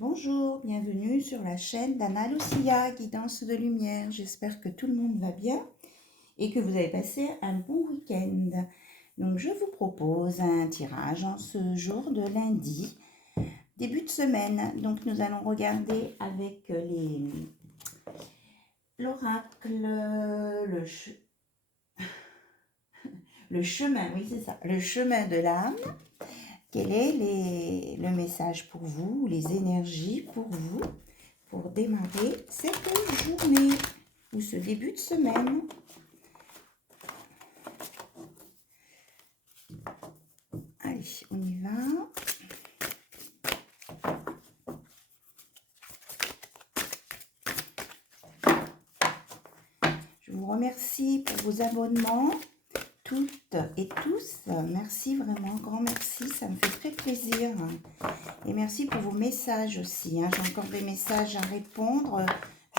Bonjour, bienvenue sur la chaîne d'Anna Lucia, guidance de lumière. J'espère que tout le monde va bien et que vous avez passé un bon week-end. Donc je vous propose un tirage en ce jour de lundi, début de semaine. Donc nous allons regarder avec l'oracle, le chemin, oui c'est ça, le chemin de l'âme. Quel est le message pour vous, les énergies pour vous, pour démarrer cette journée ou ce début de semaine? Allez, on y va. Je vous remercie pour vos abonnements, toutes et tous. Merci vraiment, grand merci, ça me fait très plaisir. Et merci pour vos messages aussi. J'ai encore des messages à répondre.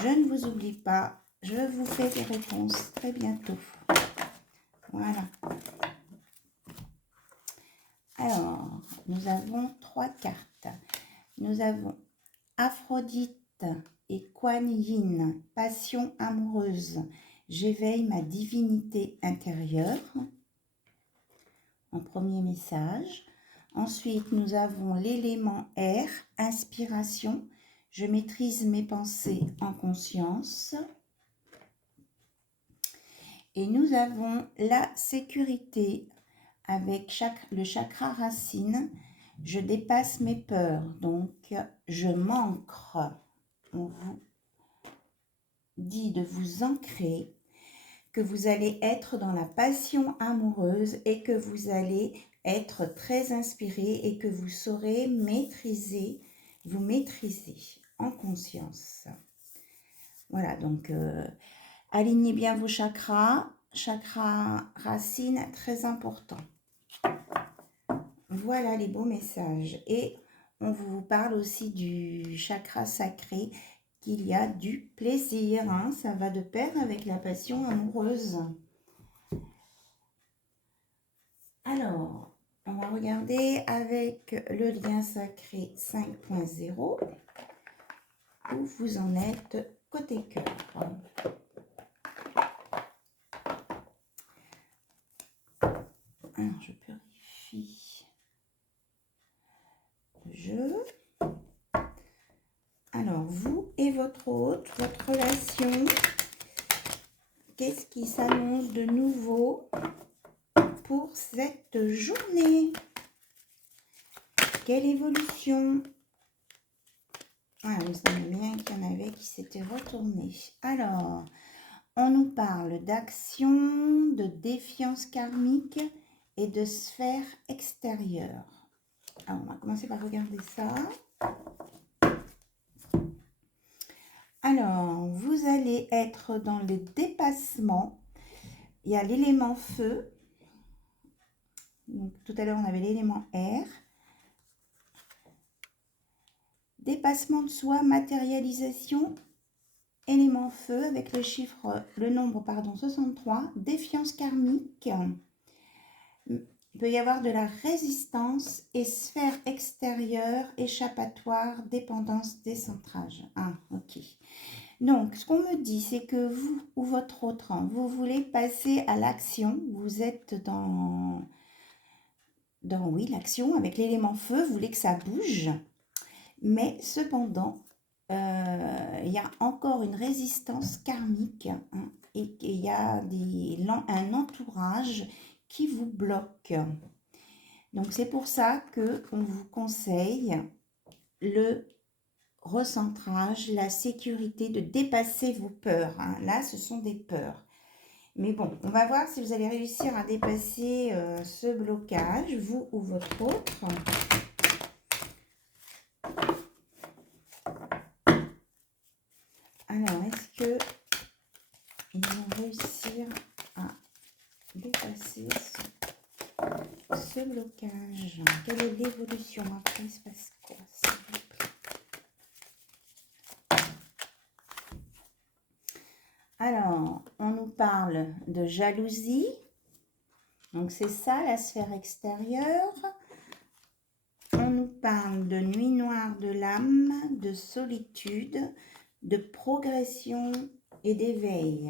Je ne vous oublie pas. Je vous fais des réponses très bientôt. Voilà. Alors, nous avons 3 cartes. Nous avons Aphrodite et Kuan Yin, passion amoureuse. J'éveille ma divinité intérieure. En premier message. Ensuite, nous avons l'élément air, inspiration. Je maîtrise mes pensées en conscience. Et nous avons la sécurité avec le chakra racine. Je dépasse mes peurs, donc je m'ancre. On vous dit de vous ancrer, que vous allez être dans la passion amoureuse et que vous allez être très inspiré et que vous saurez vous maîtriser en conscience. Voilà, donc alignez bien vos chakras. Chakra racine, très important. Voilà les beaux messages. Et on vous parle aussi du chakra sacré, qu'il y a du plaisir. Ça va de pair avec la passion amoureuse. Alors, on va regarder avec le lien sacré 5.0 où vous en êtes côté cœur. Alors, je purifie le jeu. Alors, vous et votre hôte, votre relation, qu'est-ce qui s'annonce de nouveau pour cette journée? Quelle évolution? Voilà, vous savez bien qu'il y en avait qui s'étaient retournés. Alors, on nous parle d'action, de défiance karmique et de sphère extérieure. Alors, on va commencer par regarder ça. Alors, vous allez être dans le dépassement. Il y a l'élément feu. Donc, tout à l'heure, on avait l'élément air. Dépassement de soi, matérialisation, élément feu avec le nombre 63. Défiance karmique. Il peut y avoir de la résistance et sphère extérieure, échappatoire, dépendance, décentrage. Ok. Donc, ce qu'on me dit, c'est que vous ou votre autre, vous voulez passer à l'action. Vous êtes dans oui, l'action avec l'élément feu. Vous voulez que ça bouge. Mais cependant, il y a encore une résistance karmique et il y a un entourage qui vous bloque. Donc, c'est pour ça qu'on vous conseille le recentrage, la sécurité, de dépasser vos peurs. Là, ce sont des peurs. Mais bon, on va voir si vous allez réussir à dépasser ce blocage, vous ou votre autre. Alors, est-ce que ils vont réussir à dépasser ce blocage? Quelle est l'évolution? Après, il se passe quoi, s'il vous plaît? Alors, on nous parle de jalousie. Donc, c'est ça, la sphère extérieure. On nous parle de nuit noire de l'âme, de solitude, de progression et d'éveil.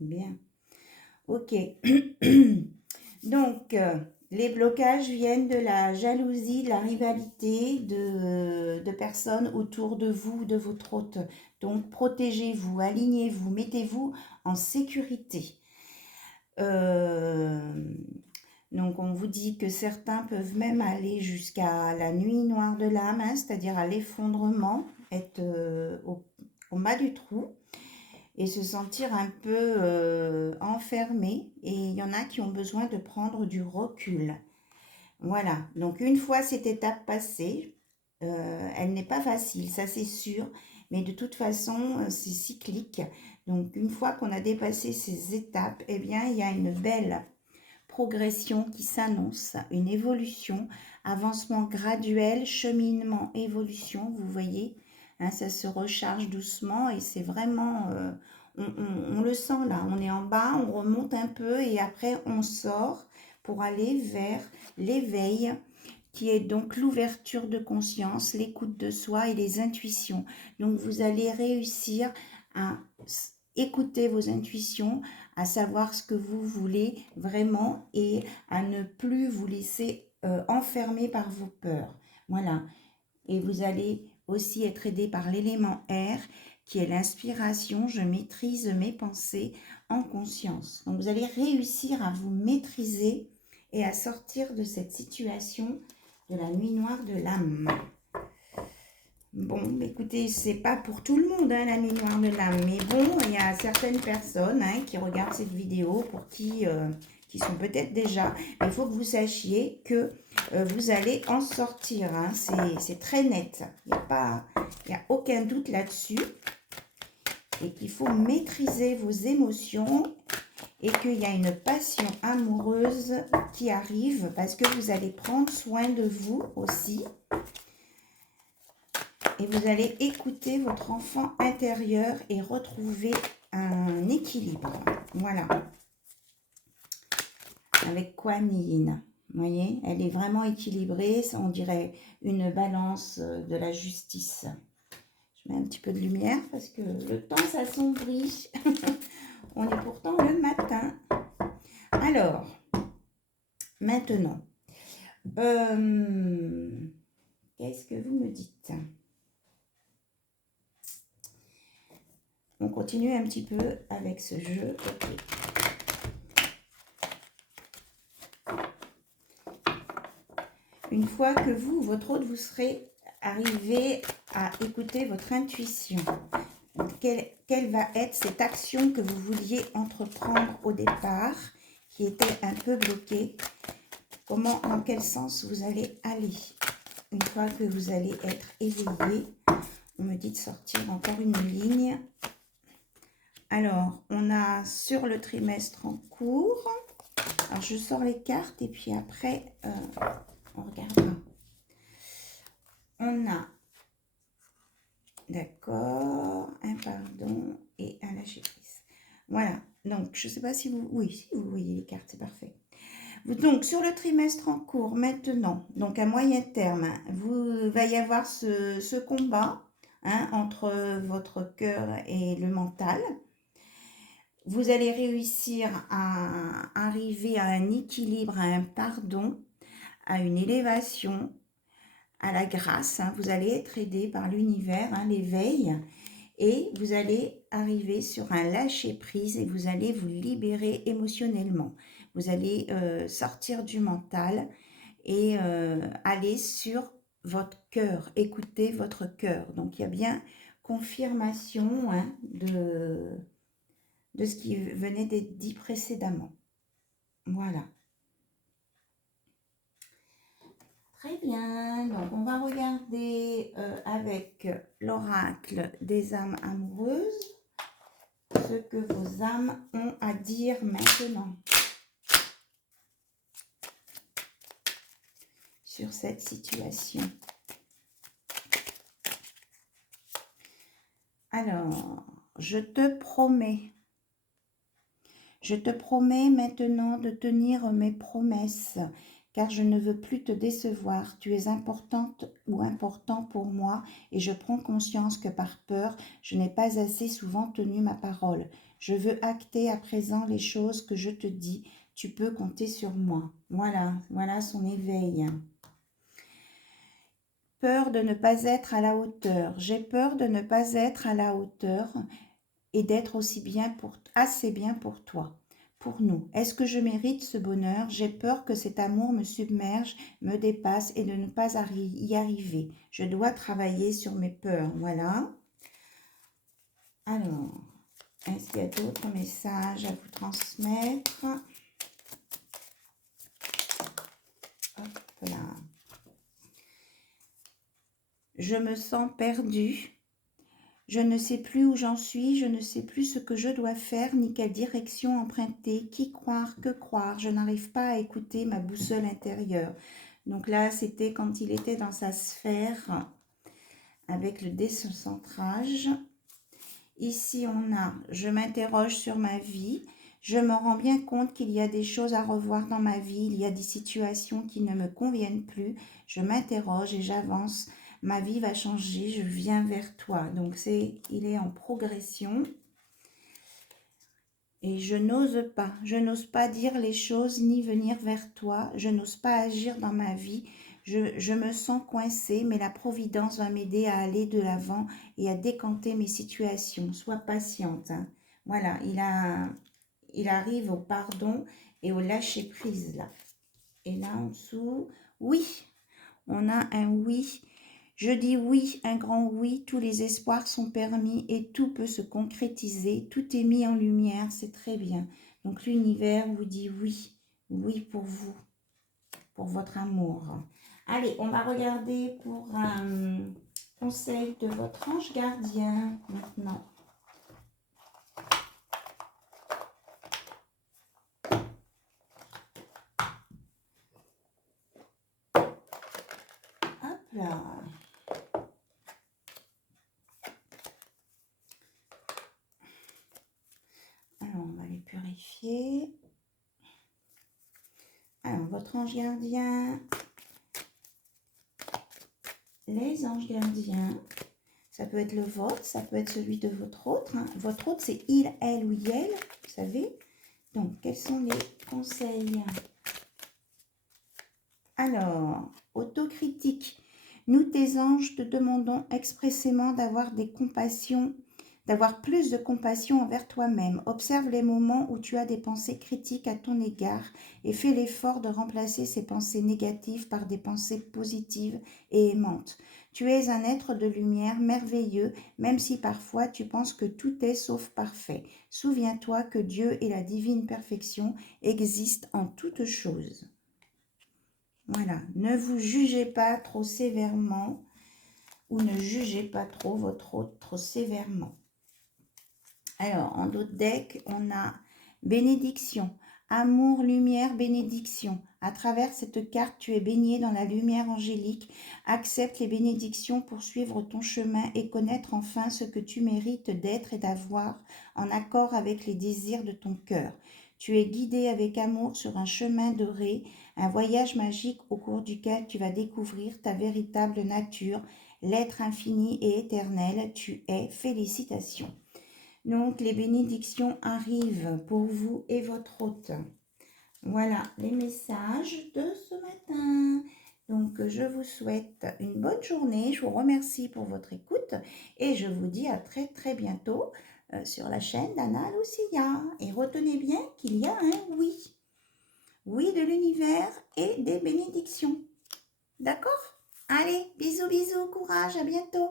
Bien. Ok. Donc, les blocages viennent de la jalousie, de la rivalité de personnes autour de vous, de votre hôte. Donc, protégez-vous, alignez-vous, mettez-vous en sécurité. Donc, on vous dit que certains peuvent même aller jusqu'à la nuit noire de l'âme, hein, c'est-à-dire à l'effondrement, être au bas du trou et se sentir un peu enfermé. Et il y en a qui ont besoin de prendre du recul. Voilà, donc une fois cette étape passée, elle n'est pas facile, ça c'est sûr, mais de toute façon, c'est cyclique. Donc une fois qu'on a dépassé ces étapes, eh bien, il y a une belle progression qui s'annonce, une évolution, avancement graduel, cheminement, évolution, vous voyez, hein, ça se recharge doucement et c'est vraiment, on le sent là, on est en bas, on remonte un peu et après on sort pour aller vers l'éveil qui est donc l'ouverture de conscience, l'écoute de soi et les intuitions. Donc vous allez réussir à écouter vos intuitions, à savoir ce que vous voulez vraiment et à ne plus vous laisser enfermer par vos peurs. Voilà. Et vous allez aussi être aidé par l'élément R qui est l'inspiration. Je maîtrise mes pensées en conscience. Donc vous allez réussir à vous maîtriser et à sortir de cette situation de la nuit noire de l'âme. Bon, écoutez, c'est pas pour tout le monde, hein, la nuit noire de l'âme, mais bon, il y a certaines personnes hein, qui regardent cette vidéo pour qui sont peut-être déjà, mais il faut que vous sachiez que vous allez en sortir, hein, c'est très net, il n'y a aucun doute là-dessus, et qu'il faut maîtriser vos émotions, et qu'il y a une passion amoureuse qui arrive, parce que vous allez prendre soin de vous aussi, et vous allez écouter votre enfant intérieur et retrouver un équilibre. Voilà. Avec Kuan Yin. Vous voyez, elle est vraiment équilibrée. Ça, on dirait une balance de la justice. Je mets un petit peu de lumière parce que le temps s'assombrit. On est pourtant le matin. Alors, maintenant, qu'est-ce que vous me dites ? On continue un petit peu avec ce jeu. Okay. Une fois que vous, votre hôte, vous serez arrivé à écouter votre intuition, quelle va être cette action que vous vouliez entreprendre au départ, qui était un peu bloquée, dans quel sens vous allez aller. Une fois que vous allez être éveillé, on me dit de sortir encore une ligne. Alors, on a sur le trimestre en cours. Alors, je sors les cartes et puis après, on regardera. On a, d'accord, un pardon et un lâcher prise. Voilà, donc je ne sais pas si vous... Oui, si vous voyez les cartes, c'est parfait. Donc, sur le trimestre en cours, maintenant, donc à moyen terme, il va y avoir ce combat hein, entre votre cœur et le mental. Vous allez réussir à arriver à un équilibre, à un pardon, à une élévation, à la grâce. Hein. Vous allez être aidé par l'univers, hein, l'éveil, et vous allez arriver sur un lâcher-prise et vous allez vous libérer émotionnellement. Vous allez sortir du mental et aller sur votre cœur, écouter votre cœur. Donc, il y a bien confirmation hein, de ce qui venait d'être dit précédemment. Voilà. Très bien, donc on va regarder avec l'oracle des âmes amoureuses ce que vos âmes ont à dire maintenant sur cette situation. Alors, je te promets maintenant de tenir mes promesses car je ne veux plus te décevoir. Tu es importante ou important pour moi et je prends conscience que par peur, je n'ai pas assez souvent tenu ma parole. Je veux acter à présent les choses que je te dis. Tu peux compter sur moi. Voilà, voilà son éveil. Peur de ne pas être à la hauteur. J'ai peur de ne pas être à la hauteur et d'être assez bien pour toi, pour nous. Est-ce que je mérite ce bonheur? J'ai peur que cet amour me submerge, me dépasse et de ne pas y arriver. Je dois travailler sur mes peurs. Voilà. Alors, est-ce qu'il y a d'autres messages à vous transmettre? Hop là. Je me sens perdue. Je ne sais plus où j'en suis, je ne sais plus ce que je dois faire, ni quelle direction emprunter, qui croire, que croire. Je n'arrive pas à écouter ma boussole intérieure. Donc là, c'était quand il était dans sa sphère avec le décentrage. Ici, on a « Je m'interroge sur ma vie ». Je me rends bien compte qu'il y a des choses à revoir dans ma vie, il y a des situations qui ne me conviennent plus. Je m'interroge et j'avance. Ma vie va changer, je viens vers toi. Donc, il est en progression. Et je n'ose pas dire les choses ni venir vers toi. Je n'ose pas agir dans ma vie. Je me sens coincée, mais la Providence va m'aider à aller de l'avant et à décanter mes situations. Sois patiente. Hein. Voilà, il arrive au pardon et au lâcher-prise là. Et là en dessous, oui, on a un oui. Je dis oui, un grand oui, tous les espoirs sont permis et tout peut se concrétiser, tout est mis en lumière, c'est très bien. Donc l'univers vous dit oui, oui pour vous, pour votre amour. Allez, on va regarder pour un conseil de votre ange gardien maintenant. Hop là. Alors, on va les purifier. Alors, votre ange gardien, les anges gardiens, ça peut être le vôtre, ça peut être celui de votre autre. Hein. Votre autre, c'est il, elle ou elle, vous savez. Donc, quels sont les conseils? Alors, autocritique. Nous, tes anges, te demandons expressément d'avoir plus de compassion envers toi-même. Observe les moments où tu as des pensées critiques à ton égard et fais l'effort de remplacer ces pensées négatives par des pensées positives et aimantes. Tu es un être de lumière merveilleux, même si parfois tu penses que tout est sauf parfait. Souviens-toi que Dieu et la divine perfection existent en toutes choses. Voilà, ne vous jugez pas trop sévèrement ou ne jugez pas trop votre autre trop sévèrement. Alors, en d'autres decks, on a bénédiction, amour, lumière, bénédiction. À travers cette carte, tu es baigné dans la lumière angélique. Accepte les bénédictions pour suivre ton chemin et connaître enfin ce que tu mérites d'être et d'avoir en accord avec les désirs de ton cœur. Tu es guidé avec amour sur un chemin doré, un voyage magique au cours duquel tu vas découvrir ta véritable nature, l'être infini et éternel. Tu es. Félicitations. Donc, les bénédictions arrivent pour vous et votre hôte. Voilà les messages de ce matin. Donc, je vous souhaite une bonne journée. Je vous remercie pour votre écoute et je vous dis à très très bientôt sur la chaîne d'Anna Lucia. Et retenez bien qu'il y a un oui. Oui de l'univers et des bénédictions. D'accord? Allez, bisous, bisous, courage, à bientôt.